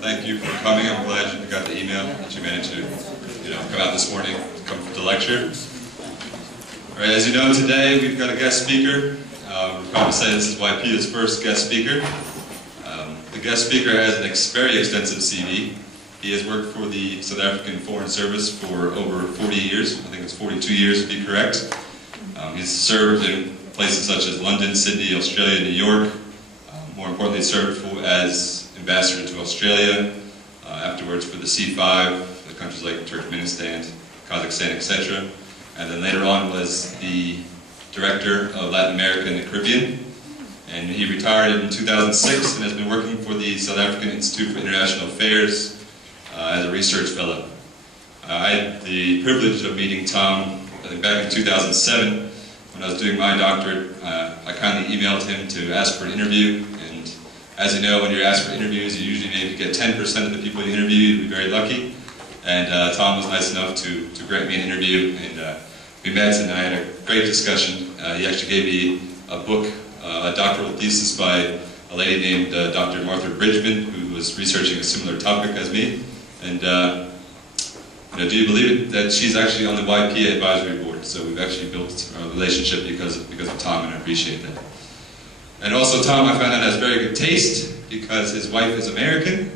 Thank you for coming. I'm glad you got the email that you managed to, come out this morning to come to the lecture. All right, as you know, today we've got a guest speaker. We're proud to say this is YPIA's first guest speaker. The guest speaker has a very extensive CV. He has worked for the South African Foreign Service for over 40 years. I think it's 42 years to be correct. He's served in places such as London, Sydney, Australia, New York. More importantly, served as ambassador to Australia, afterwards for the C5, the countries like Turkmenistan, Kazakhstan, etc. And then later on was the director of Latin America and the Caribbean. And he retired in 2006 and has been working for the South African Institute for International Affairs as a research fellow. I had the privilege of meeting Tom, I think back in 2007 when I was doing my doctorate. I kindly emailed him to ask for an interview, and as you know, when you ask for interviews, you usually maybe get 10% of the people you interview. You'd be very lucky. And Tom was nice enough to grant me an interview, and we met and I had a great discussion. He actually gave me a book, a doctoral thesis by a lady named Dr. Martha Bridgman, who was researching a similar topic as me. And do you believe it that she's actually on the YPIA advisory board? So we've actually built a relationship because of Tom, and I appreciate that. And also Tom, I found out, has very good taste because his wife is American.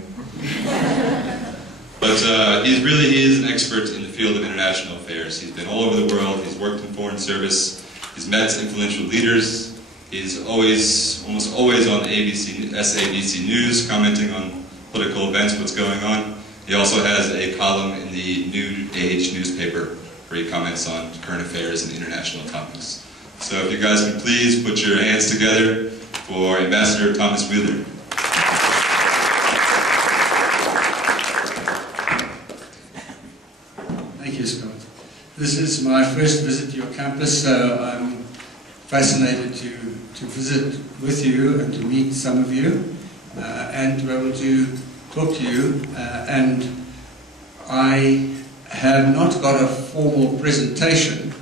But he is an expert in the field of international affairs. He's been all over the world. He's worked in foreign service. He's met influential leaders. He's almost always on SABC News, commenting on political events, what's going on. He also has a column in the New Age newspaper where he comments on current affairs and international topics. So if you guys can please put your hands together for Ambassador Thomas Wheeler. Thank you, Scott. This is my first visit to your campus, so I'm fascinated to visit with you and to meet some of you and to be able to talk to you. And I have not got a formal presentation,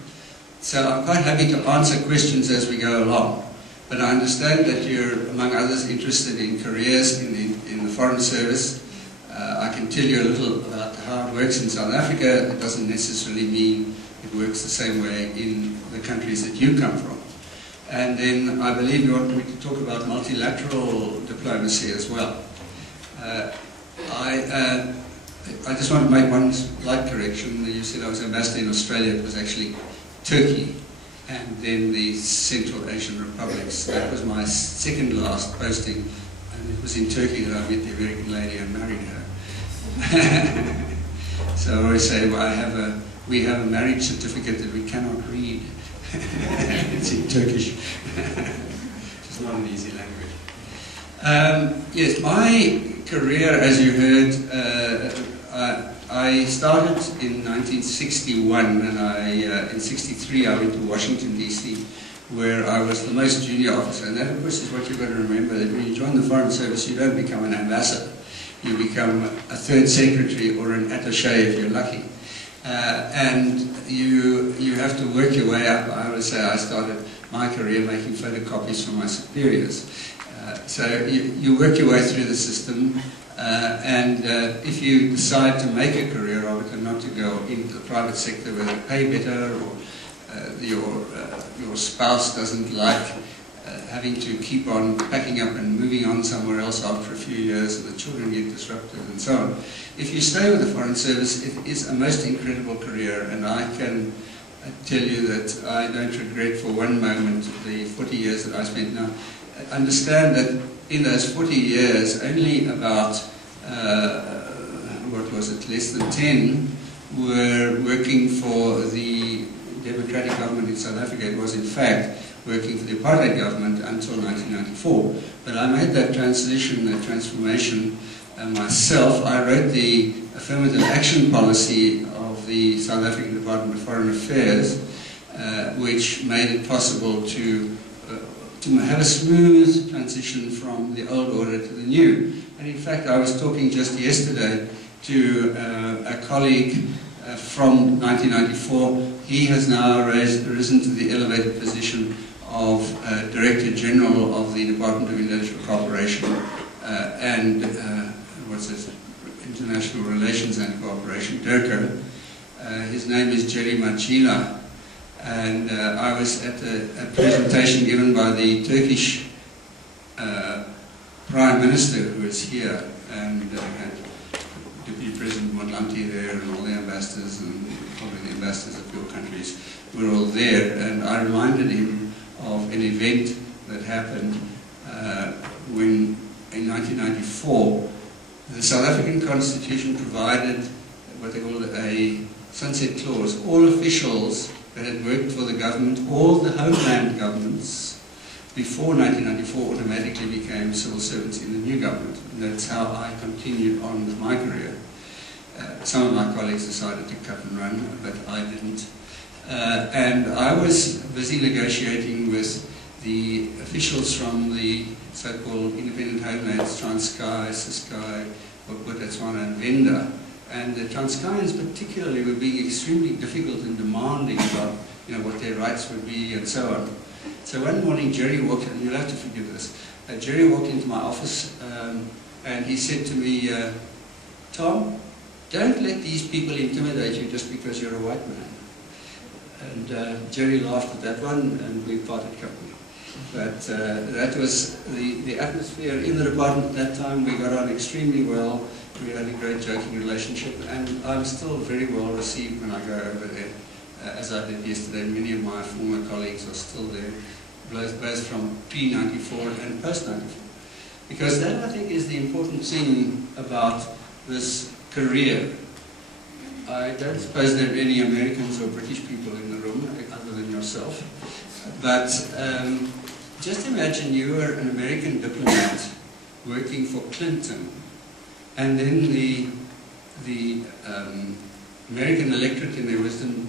so I'm quite happy to answer questions as we go along. But I understand that you're, among others, interested in careers in the Foreign Service. I can tell you a little about how it works in South Africa. It doesn't necessarily mean it works the same way in the countries that you come from. And then I believe you want me to talk about multilateral diplomacy as well. I just want to make one slight correction. You said I was ambassador in Australia. It was actually Turkey and then the Central Asian Republics. That was my second last posting, and it was in Turkey that I met the American lady and married her. So I always say, well, we have a marriage certificate that we cannot read. It's in Turkish. It's not an easy language. Yes, my career, as you heard, I started in 1961, and in 63 I went to Washington, D.C., where I was the most junior officer. And that, of course, is what you've got to remember, that when you join the Foreign Service, you don't become an ambassador. You become a third secretary or an attaché if you're lucky. And you have to work your way up. I would say I started my career making photocopies for my superiors. So you work your way through the system, and if you decide to make a career of it and not to go into the private sector where they pay better, or your spouse doesn't like having to keep on packing up and moving on somewhere else after a few years, and the children get disrupted and so on. If you stay with the Foreign Service, it is a most incredible career, and I can tell you that I don't regret for one moment the 40 years that I spent now. Understand that in those 40 years, only about, what was it, less than 10 were working for the democratic government in South Africa. It was, in fact, working for the Apartheid government until 1994. But I made that transition, that transformation myself. I wrote the affirmative action policy of the South African Department of Foreign Affairs, which made it possible to have a smooth transition from the old order to the new. And in fact, I was talking just yesterday to a colleague from 1994. He has now risen to the elevated position of Director General of the Department of Intellectual Cooperation, and what's it, International Relations and Cooperation, DIRCO. His name is Jerry Machila, and I was at a presentation given by the Turkish Prime Minister, who was here, and had Deputy President Montlanti there, and all the ambassadors, and probably the ambassadors of your countries were all there, and I reminded him of an event that happened when, in 1994, the South African Constitution provided what they called a sunset clause. All officials that had worked for the government, all the homeland governments, before 1994 automatically became civil servants in the new government. And that's how I continued on with my career. Some of my colleagues decided to cut and run, but I didn't. And I was busy negotiating with the officials from the so-called independent homelands, Transkei, Ciskei, Botswana, and Venda. And the Transkeians particularly were being extremely difficult and demanding about, what their rights would be and so on. So one morning Jerry walked in, and you'll have to forgive this, Jerry walked into my office and he said to me, Tom, don't let these people intimidate you just because you're a white man. And Jerry laughed at that one, and we parted company. But that was the atmosphere in the department at that time. We got on extremely well. We had a great joking relationship, and I'm still very well received when I go over there. As I did yesterday, many of my former colleagues are still there, both from pre-94 and post-94. Because that, I think, is the important thing about this career. I don't suppose there are any Americans or British people in the room, other than yourself. But just imagine you were an American diplomat working for Clinton, and then the American electorate in their wisdom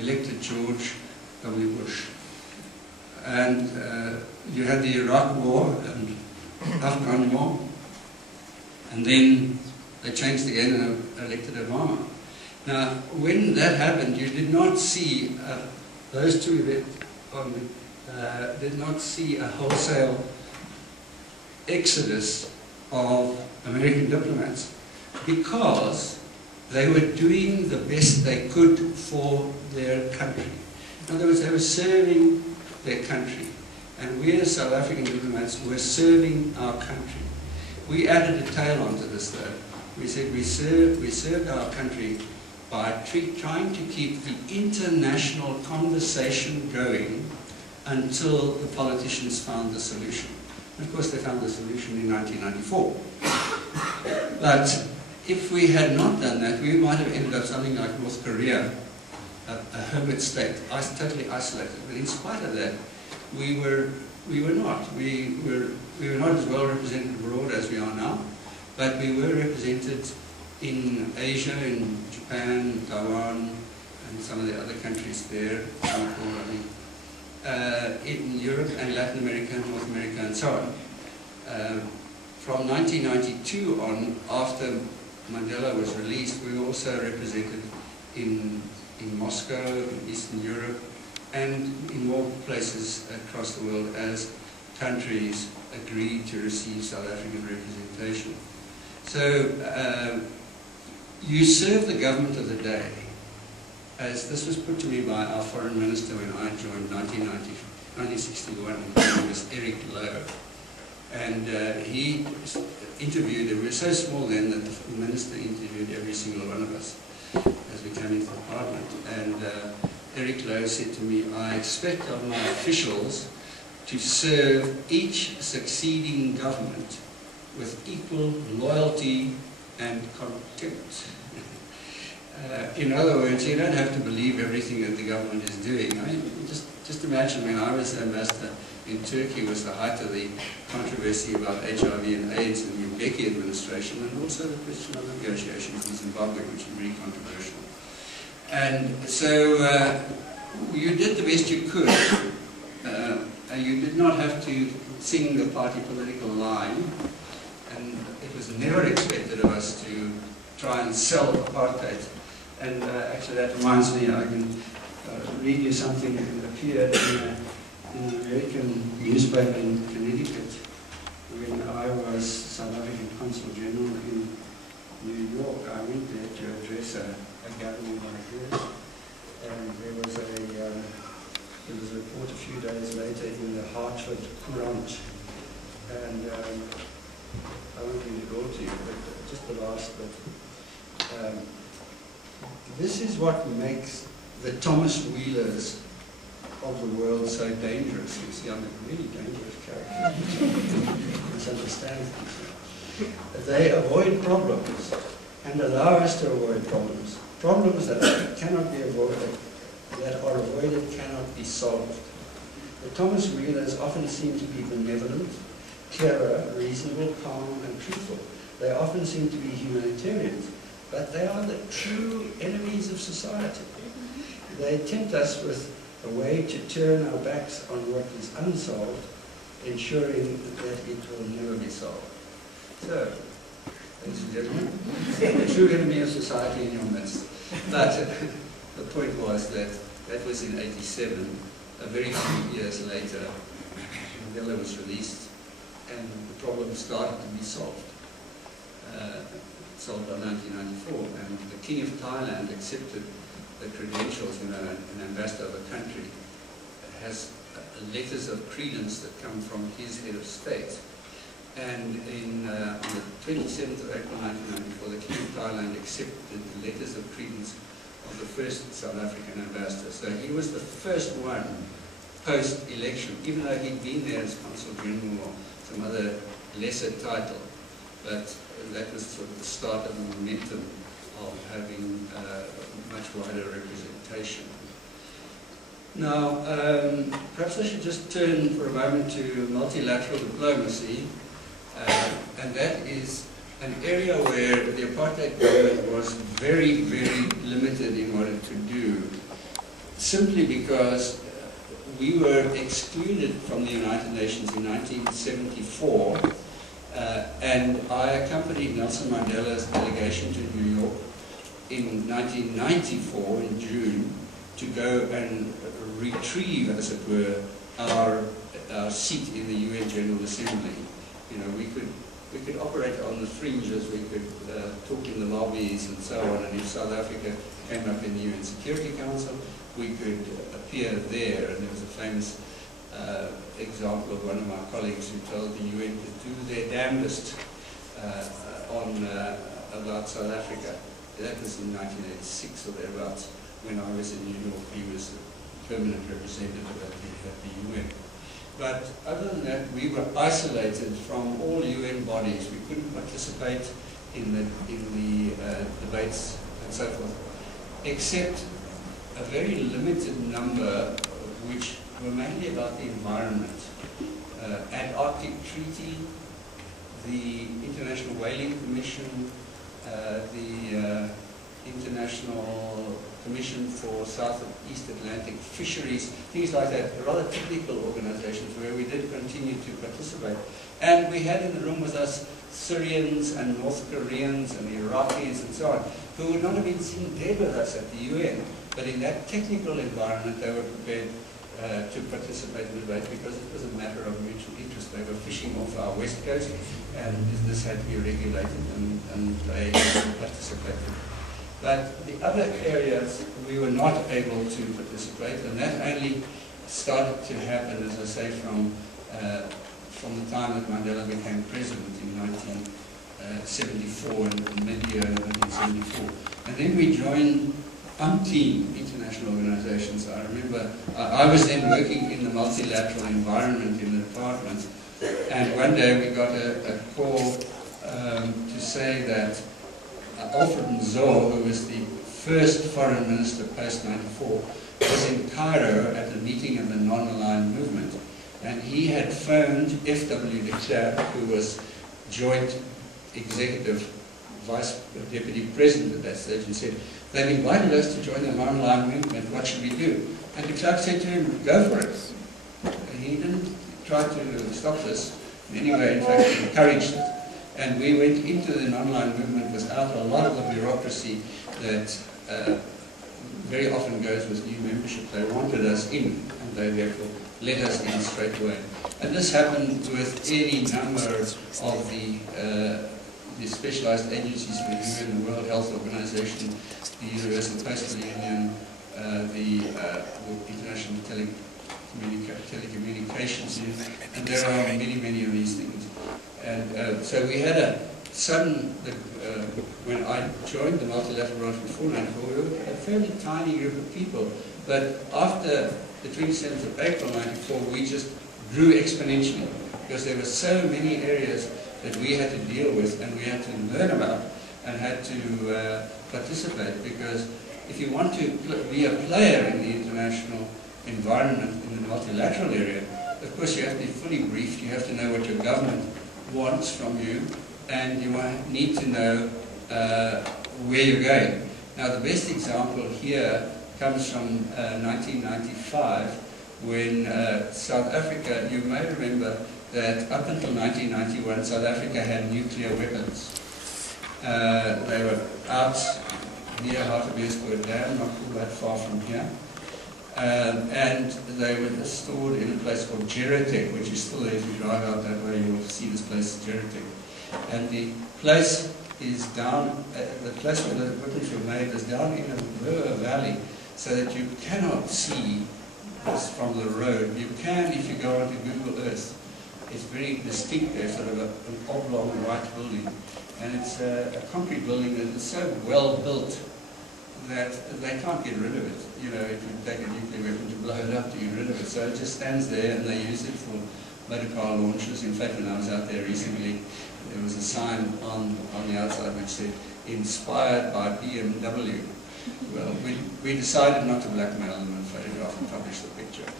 elected George W. Bush. And you had the Iraq War and Afghan War, and then they changed again and elected Obama. Now, when that happened, you did not see those two events. Did not see a wholesale exodus of American diplomats, because they were doing the best they could for their country. In other words, they were serving their country, and we as South African diplomats were serving our country. We added a tail onto this, though. We said we served our country by trying to keep the international conversation going until the politicians found the solution. And of course, they found the solution in 1994. But if we had not done that, we might have ended up something like North Korea, a hermit state, totally isolated. But in spite of that, we were not. We were not as well represented abroad as we are now, but we were represented in Asia, in Japan, Taiwan, and some of the other countries there, Singapore, I think. In Europe and Latin America, North America, and so on. From 1992 on, after Mandela was released, we were also represented in Moscow, in Eastern Europe, and in more places across the world as countries agreed to receive South African representation. So you serve the government of the day. As this was put to me by our foreign minister when I joined 1961, his name was Eric Lowe. And he interviewed, we were so small then that the minister interviewed every single one of us as we came into the parliament. And Eric Lowe said to me, I expect of my officials to serve each succeeding government with equal loyalty and contempt. In other words, you don't have to believe everything that the government is doing. I mean, just imagine when I was ambassador in Turkey, was the height of the controversy about HIV and AIDS in the Mbeki administration, and also the question of negotiations in Zimbabwe, which is very controversial. And so you did the best you could. You did not have to sing the party political line, and it was never expected of us to try and sell apartheid. And actually that reminds me, I can read you something that appeared in an American newspaper in Connecticut when I was South African Consul General in and I won't read it all to you, but just the last bit. This is what makes the Thomas Wheelers of the world so dangerous. You see, I'm a really dangerous character. Misunderstands themselves. They avoid problems and allow us to avoid problems. Problems that cannot be avoided, that are avoided, cannot be solved. The Thomas Wheelers often seem to be benevolent, clever, reasonable, calm, and truthful. They often seem to be humanitarians, but they are the true enemies of society. They tempt us with a way to turn our backs on what is unsolved, ensuring that it will never be solved. So, ladies and gentlemen, the true enemy of society in your midst. But the point was that was in '87. A very few years later, Mandela was released, and the problem started to be solved. Solved by 1994, and the King of Thailand accepted the credentials, an ambassador of a country has letters of credence that come from his head of state. And on the 27th of April 1994, the King of Thailand accepted the letters of credence of the first South African ambassador. So he was the first one post-election, even though he'd been there as Consul General or some other lesser title. But that was sort of the start of the momentum of having much wider representation. Now, perhaps I should just turn for a moment to multilateral diplomacy, and that is an area where the apartheid government was very, very limited in what it could do, simply because we were excluded from the United Nations in 1974, and I accompanied Nelson Mandela's delegation to New York in 1994, in June, to go and retrieve, as it were, our seat in the UN General Assembly. You know, we could operate on the fringes, we could talk in the lobbies and so on, and if South Africa came up in the UN Security Council, we could appear there. And there was a famous example of one of my colleagues who told the UN to do their damnedest about South Africa. That was in 1986 or thereabouts, when I was in New York. He was the permanent representative at the UN. But other than that, we were isolated from all UN bodies. We couldn't participate in the debates and so forth, except a very limited number, which were mainly about the environment. Antarctic Treaty, the International Whaling Commission, the International Commission for South and East Atlantic Fisheries, things like that, rather technical organizations where we did continue to participate. And we had in the room with us Syrians and North Koreans and Iraqis and so on, who would not have been seen dead with us at the UN, but in that technical environment they were prepared to participate in the debate because it was a matter of mutual interest. They were fishing off our west coast and this had to be regulated, and they participated. But the other areas we were not able to participate, and that only started to happen, as I say, from the time that Mandela became president in 1974 and mid-year 1974. And then we joined umpteen international organizations. I remember I was then working in the multilateral environment in the department, and one day we got a call to say that Alfred Nzo, who was the first foreign minister post-94, was in Cairo at a meeting of the non-aligned movement, and he had phoned F.W. de Klerk, who was joint executive vice deputy president at that stage, and said, "They've invited us to join the non-aligned movement, what should we do?" And de Klerk said to him, "Go for it." And he didn't try to stop this in any way, in fact he encouraged it. And we went into the non-aligned movement without a lot of the bureaucracy that very often goes with new membership. They wanted us in, and they therefore let us in straight away. And this happened with any number of the specialized agencies for the UN, the World Health Organization, the Universal Postal Union, the International telecommunications, and there are many, many of these things. And so we had a sudden, when I joined the multilateral branch before 94, we were a fairly tiny group of people, but after the 27th of April 94, we just grew exponentially, because there were so many areas that we had to deal with and we had to learn about and had to participate, because if you want to be a player in the international environment in the multilateral area, of course you have to be fully briefed, you have to know what your government wants from you, and you need to know where you're going. Now the best example here comes from 1995, when South Africa, you may remember that up until 1991 South Africa had nuclear weapons. They were out near Hartbeespoort Dam, not too that far from here. And they were stored in a place called Gerotech, which is still there. If you drive out that way, you will see this place, Gerotech. And the place is down, the place where the weapons were made is down in a river valley, so that you cannot see this from the road. You can if you go onto Google Earth. It's very distinct there, sort of an oblong white building. And it's a concrete building that is so well built that they can't get rid of it. You know, it would take a nuclear weapon to blow it up to get rid of it. So it just stands there, and they use it for motor car launches. In fact, when I was out there recently, there was a sign on the outside which said, "Inspired by BMW." Well, we decided not to blackmail them and photograph and publish the picture.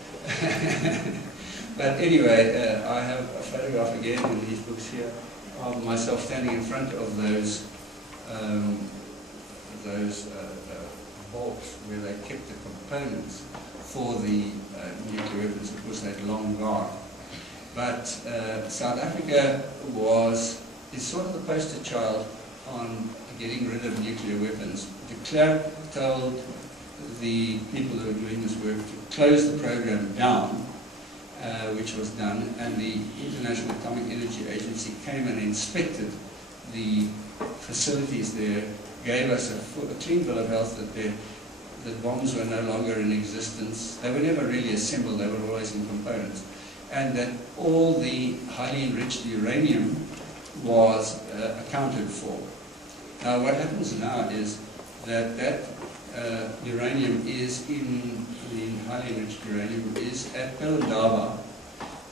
But anyway, I have a photograph again in these books here of myself standing in front of those vaults where they kept the components for the nuclear weapons. Of course, they'd long gone. But South Africa is sort of the poster child on getting rid of nuclear weapons. De Klerk told the people who were doing this work to close the program down, which was done, and the International Atomic Energy Agency came and inspected the facilities there, gave us a clean bill of health that the bombs were no longer in existence. They were never really assembled, they were always in components. And that all the highly enriched uranium was accounted for. Now what happens now is that uranium is in, the highly enriched uranium is at Pelindaba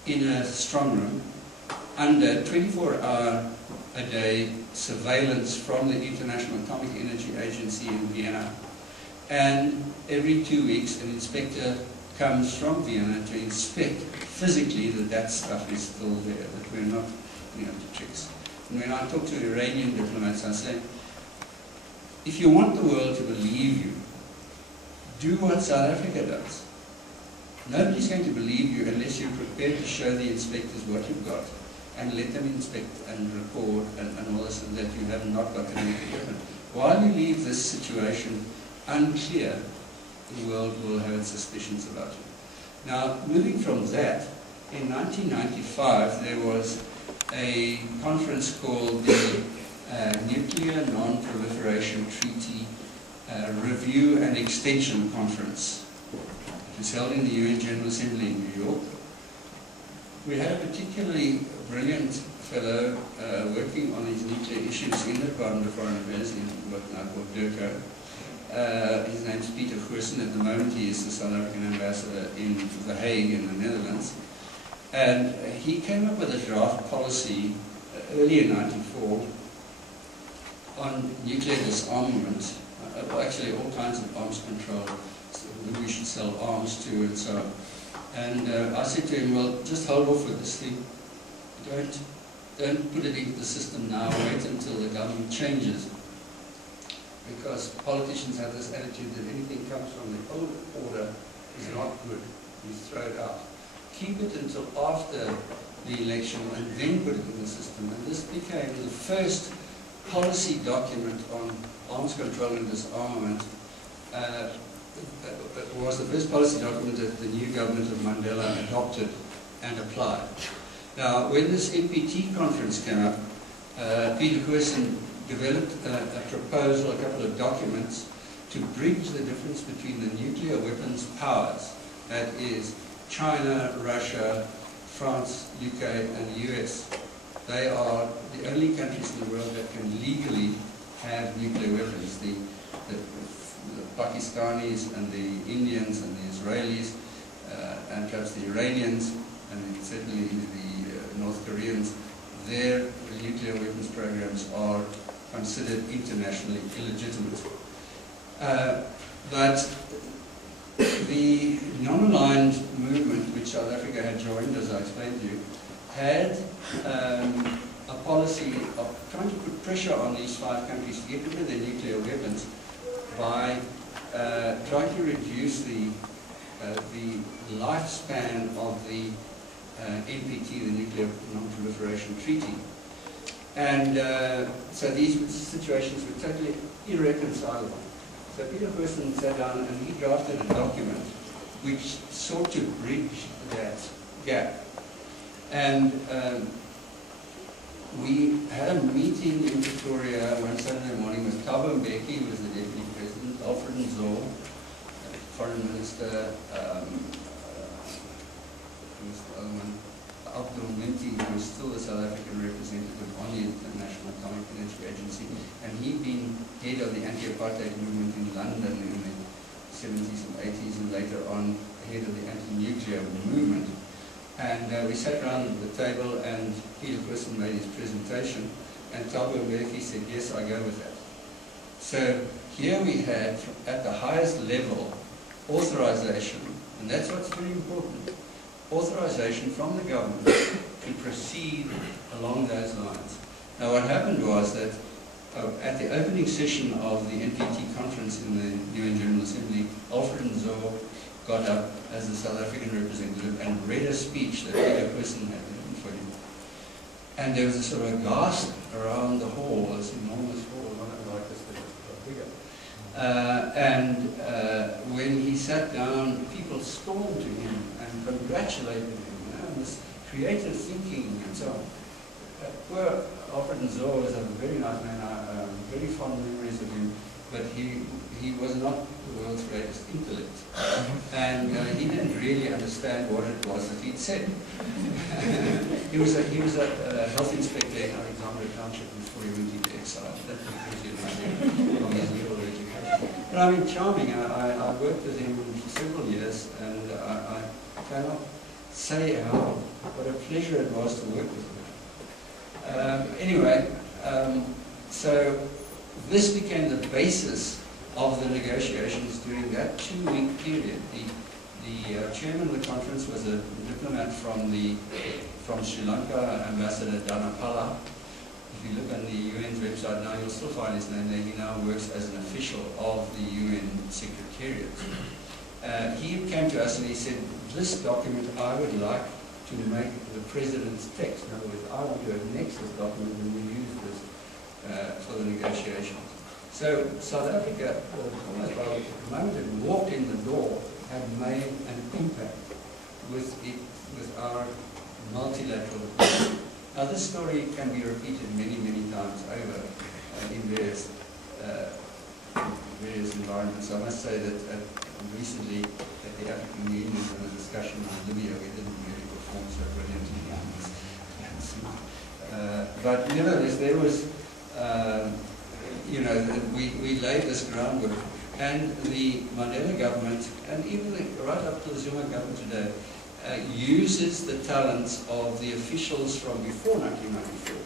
in a strong room under 24-hour-a-day surveillance from the International Atomic Energy Agency in Vienna. And every 2 weeks an inspector comes from Vienna to inspect physically that stuff is still there, that we're not putting up to tricks. And when I talk to Iranian diplomats, I say, if you want the world to believe you, do what South Africa does. Nobody's going to believe you unless you're prepared to show the inspectors what you've got and let them inspect and record and all this, and that you have not got any equipment. While you leave this situation unclear, the world will have its suspicions about you. Now, moving from that, in 1995 there was a conference called the Nuclear Non-Proliferation Treaty Review and Extension Conference. It was held in the UN General Assembly in New York. We had a particularly brilliant fellow working on these nuclear issues in the Department of Foreign Affairs in what now called DERCO. His name's Peter Goosen. At the moment he is the South African ambassador in The Hague in the Netherlands. And he came up with a draft policy early in '94 on nuclear disarmament, actually all kinds of arms control, who we should sell arms to and so on. And I said to him, well, just hold off with this thing. Don't put it into the system now, wait until the government changes. Because politicians have this attitude that anything comes from the old order is not good. You throw it out. Keep it until after the election and then put it in the system. And this became the first policy document on arms control and disarmament. Was the first policy document that the new government of Mandela adopted and applied. Now, when this NPT conference came up, Peter Goosen developed a proposal, a couple of documents, to bridge the difference between the nuclear weapons powers, that is, China, Russia, France, UK, and the US. They are the only countries in the world that can legally have nuclear weapons. The Pakistanis and the Indians and the Israelis and perhaps the Iranians and certainly the North Koreans, their nuclear weapons programs are considered internationally illegitimate. But the non-aligned movement, which South Africa had joined, as I explained to you, had a policy of trying to put pressure on these 5 countries to get rid of their nuclear weapons by trying to reduce the lifespan of the NPT, the Nuclear Non-Proliferation Treaty. And so these situations were totally irreconcilable. So Peter Person sat down and he drafted a document which sought to bridge that gap. And we had a meeting in Pretoria one Saturday morning with Thabo Mbeki, who was the Deputy President, Alfred Nzo, Foreign Minister, Abdul Minty, who was still the South African representative on the International Atomic Energy Agency, and he'd been head of the anti-apartheid movement in London in the 70s and 80s, and later on head of the anti-nuclear movement. And we sat around the table, and Peter Person made his presentation, and Thabo Mbeki said, yes, I go with that. So here we had, at the highest level, authorization, and that's what's very important, authorization from the government to proceed along those lines. Now what happened was that at the opening session of the NPT conference in the UN General Assembly, Alfred Nzo got up as the South African representative and read a speech that Peter Person had written for him. And there was a sort of gasp around the hall, this enormous hall, not like this, but bigger. When he sat down, people stormed to him and congratulated him on this creative thinking and so on. Poor Alfred Nzo was a very nice man, very fond memories of him, but he was not the world's greatest intellect. And he didn't really understand what it was that he'd said. he was a health inspector in Alexandra Township before he went into exile. That gives you an idea of his level of education. But I mean, charming. I worked with him for several years, and I cannot say what a pleasure it was to work with him. Anyway, so this became the basis of the negotiations during that 2-week period. The chairman of the conference was a diplomat from Sri Lanka, Ambassador Dhanapala. If you look on the UN's website now, you'll still find his name there. He now works as an official of the UN Secretariat. He came to us and he said, this document I would like to make the President's text. In other words, I want to annex this document and we use this for the negotiations. So South Africa, almost by the moment it walked in the door, had made an impact with our multilateral approach. Now this story can be repeated many, many times over in various environments. I must say that recently at the African Union there was a discussion on Libya. We didn't really perform so brilliantly on this. But nevertheless, there was, we laid this groundwork, and the Mandela government, and even right up to the Zuma government today, uses the talents of the officials from before 1994.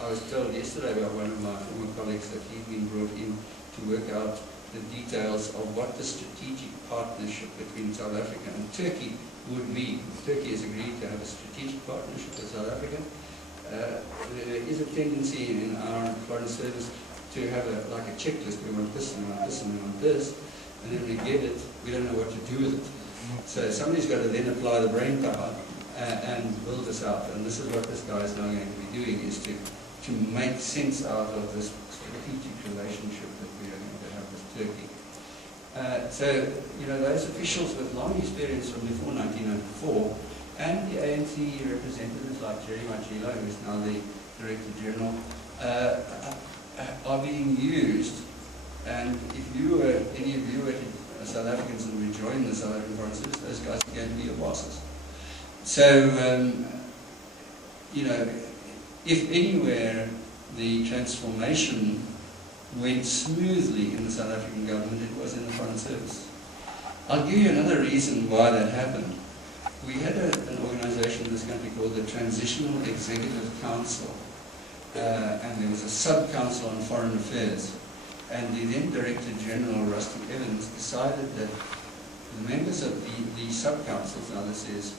I was told yesterday by one of my former colleagues that he'd been brought in to work out the details of what the strategic partnership between South Africa and Turkey would be. Turkey has agreed to have a strategic partnership with South Africa. There is a tendency in our foreign service to have like a checklist. We want this and we want this and we want this, and then we get it, we don't know what to do with it. So somebody's got to then apply the brain power and build this out. And this is what this guy is now going to be doing, is to make sense out of this strategic relationship that we are going to have with Turkey. So, those officials with long experience from before 1994, and the ANC representatives like Jerry Machila, who is now the Director General, are being used. And if any of you were to South Africans who would join the South African Foreign Service, those guys are going to be your bosses. So, you know, if anywhere the transformation went smoothly in the South African government, it was in the Foreign Service. I'll give you another reason why that happened. We had an organization in this country called the Transitional Executive Council, and there was a sub-council on foreign affairs. And the then Director General, Rusty Evans, decided that the members of the sub-councils, now this is,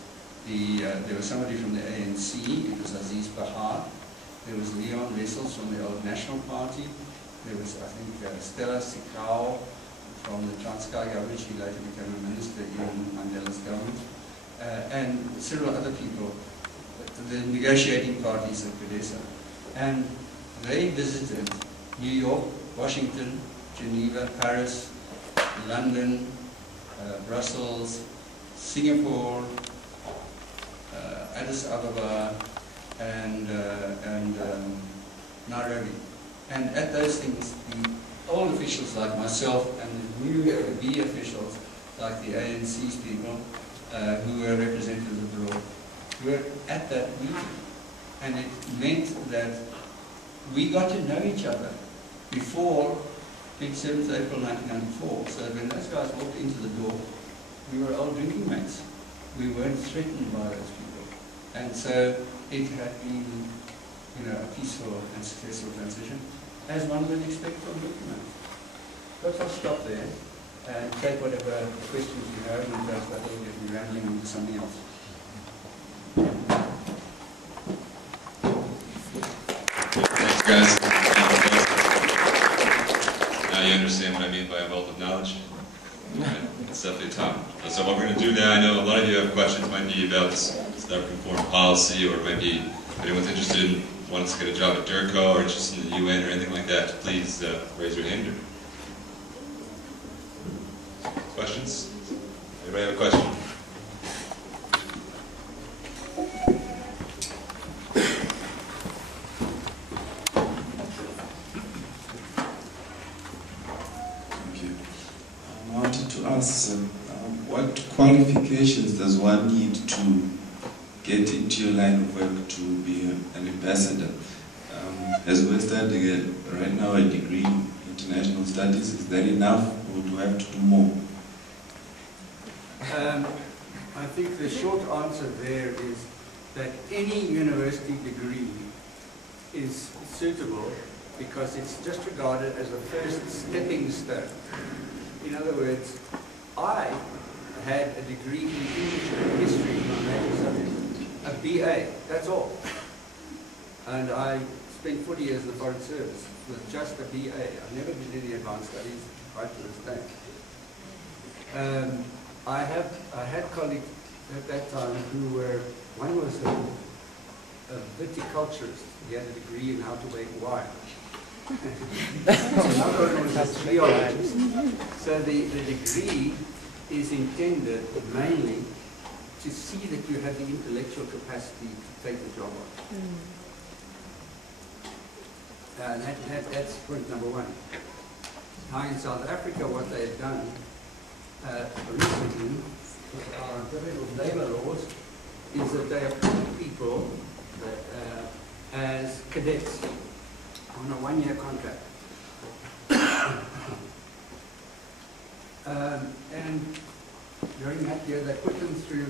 there was somebody from the ANC, it was Aziz Bahar, there was Leon Wessels from the Old National Party, there was, I think, Stella Sikau from the Transkei government, she later became a minister in Mandela's government, and several other people, the negotiating parties at Kyrgyzstan. And they visited New York, Washington, Geneva, Paris, London, Brussels, Singapore, Addis Ababa, and Nairobi. And at those things, the old officials like myself and the new B officials like the ANC's people who were representatives abroad were at that meeting. And it meant that we got to know each other before 27th April 1994. So when those guys walked into the door, we were old drinking mates. We weren't threatened by those people. And so it had been, you know, a peaceful and successful transition, as one would expect from documents. But I'll stop there and take whatever questions you have, and perhaps that will get me rambling into something else. Thanks, guys. Now you understand what I mean by a wealth of knowledge. Right. It's definitely top. So what we're going to do now, I know a lot of you have questions, might be about South African foreign policy, or maybe if anyone's interested in wants to get a job at DERCO or interested in the UN or anything like that, please raise your hand. Questions? Anybody have a question? Thank you. I wanted to ask, what qualifications does one need to get into your line of work to be an ambassador? As we're studying right now a degree in international studies, is that enough, or do we have to do more? I think the short answer there is that any university degree is suitable because it's just regarded as a first stepping stone. In other words, I had a degree in English and history, my major subject, a BA, that's all. And I spent 40 years in the Foreign Service with just a BA. I never did any advanced studies, right to this day. I had colleagues at that time who were, one was a viticulturist. He had a degree in how to make wine. Another one was a geologist. So the degree is intended mainly to see that you have the intellectual capacity to take the job on. That's point number one. Now in South Africa, what they've done recently with our criminal labor laws is that they appoint people as cadets on a one-year contract. And during that year, they put them through